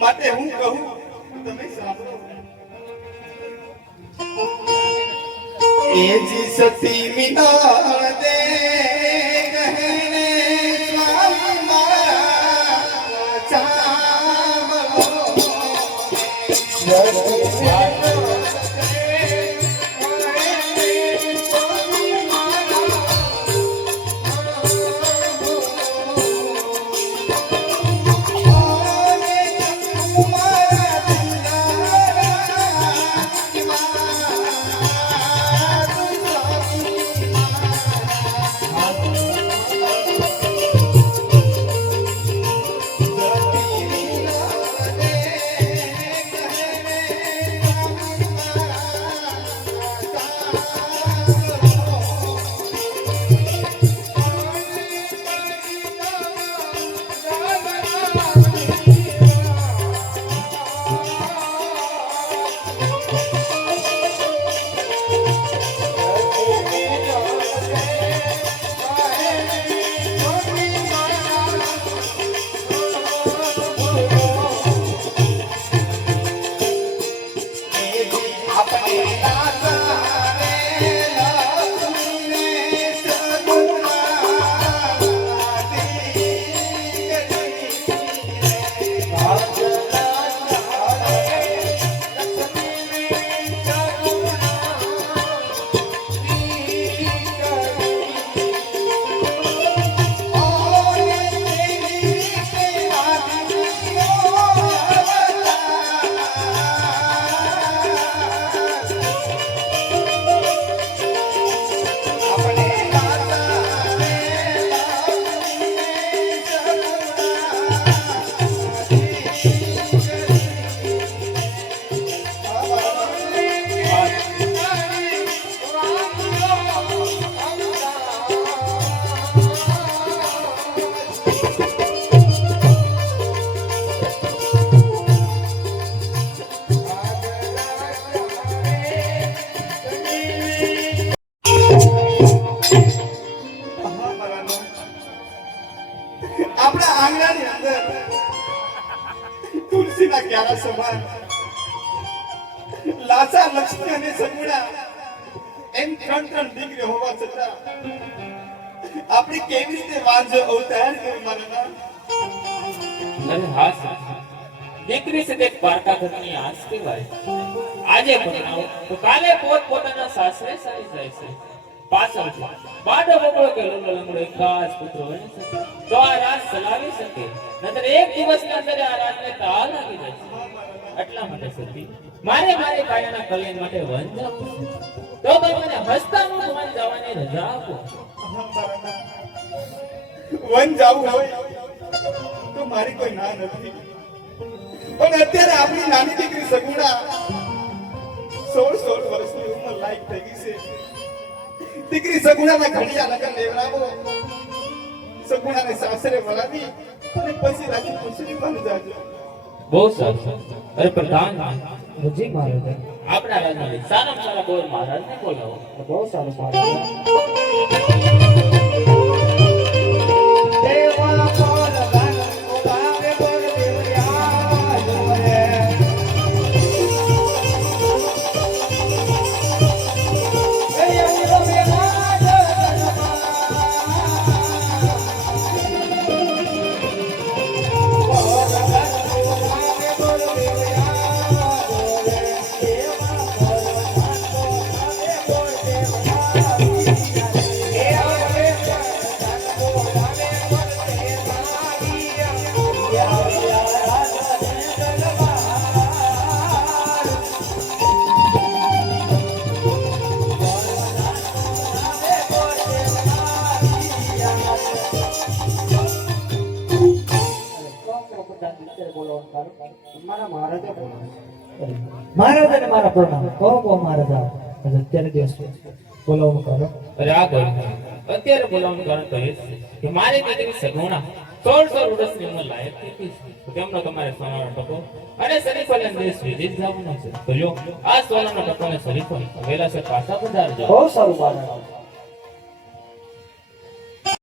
માટે હું કહું તમે સાંભળો. એ જી સતી મિના દે તુલસીના ક્યારા સમાન. લાસા લક્ષ્મી અને સગુણા એમ ત્રણ ત્રણ દીકરી હોવા છતાં આપણે કેવી રીતે વાંજો અવતાર કરી મારા અરે દીકરી સાથે તે ઘરની આજે કાલે પોત પોતાના સાસરે સારી જાય છે. પાછળ છે. બાડો બગડો કે લંગડો લંગડો પુત્ર શકે તો આ રાત ચલાવી શકે. નતર એક દિવસના અંદર આ રાજને તાળ આવી જાય એટલા માટે સતી મારે મારે કાયાના કલ્યાણ માટે વન જવું તો ભાઈ મને હસતાનું વન જવાની રજા આપો. વન જાવું હોય તો મારી કોઈ ના નથી. પણ અત્યારે આપણી નાની દીકરી સગુણા સોળ સોળ વર્ષની ઉંમર લાયક થઈ ગઈ છે. દીકરી સગુણાના ઘડિયા લગન લેવડાવો. સગુણાને સાસરે વળાવી અને પછી રાખી ખુશી બની જાજો બહુ સારું અરે પ્રધાન મુજી મહારાજ આપણા રાજના સારા સારા બોલ મહારાજ ને બોલાવો બહુ સારું મહારાજ મહારાજે અને મારા પ્રણામ. કહો કહો મહારાજ. અત્યારે દિવસ બોલાવું કરો ગયું અત્યારે બોલાવું કારણ છે કે મારી દીકરી સગુણા સોળ સોળ વર્ષની ઉંમર લાયક તેમનો તમારે સોનાનો ટકો અને શરીફાને દેશ વિદેશ જવાનો છે. તો જો આ સોનાનો ટકો ને શરીફા વેલા પાછા પધારજો બહુ સારું મહારાજ